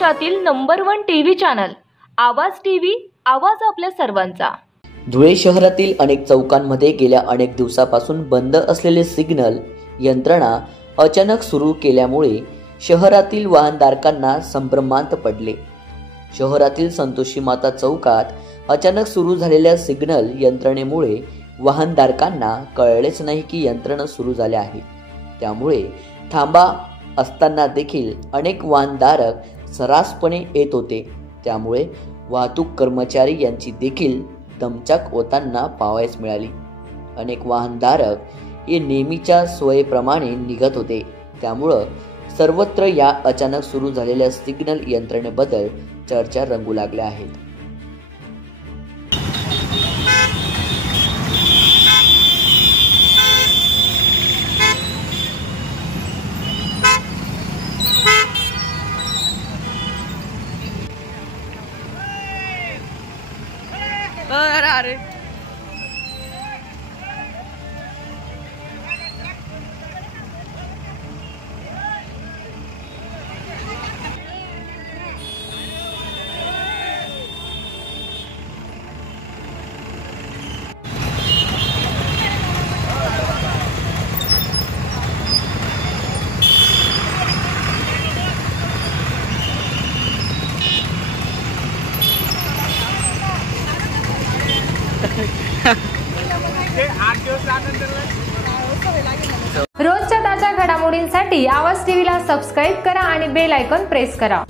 महाराष्ट्रातील number 1 TV channel आवाज TV, आवाज आपल्या सर्वांचा। धुळे शहरातील अनेक चौकांमध्ये गेल्या अनेक दिवसापासून बंद असलेले सिग्नल यंत्रणा अचानक सुरू केल्यामुळे शहरातील वाहनधारकांना संभ्रमात पडले। शहरातील संतोषी माता चौकात अचानक सुरू झालेल्या सिग्नल यंत्रणेमुळे वाहनधारकांना कळलेच नाही की यंत्रणा सुरू झाले आहे। त्यामुळे थांबा असताना देखील अनेक वाहनधारक सर्रासपणे येत होते। त्यामुळे वाहतूक कर्मचारी यांची देखील दमछाक होताना पाहावयास मिळाली। अनेक वाहनधारक हे नेहमीच्या सोयीप्रमाणे निघत होते। त्यामुळे सर्वत्र या अचानक सुरू झालेल्या सिग्नल यंत्रणेबद्दल चर्चा रंगू लागल्या आहेत। अरे रोजच्या ताज्या घडामोडींसाठी आवाज टीव्हीला सबस्क्राईब करा आणि बेल आयकॉन प्रेस करा।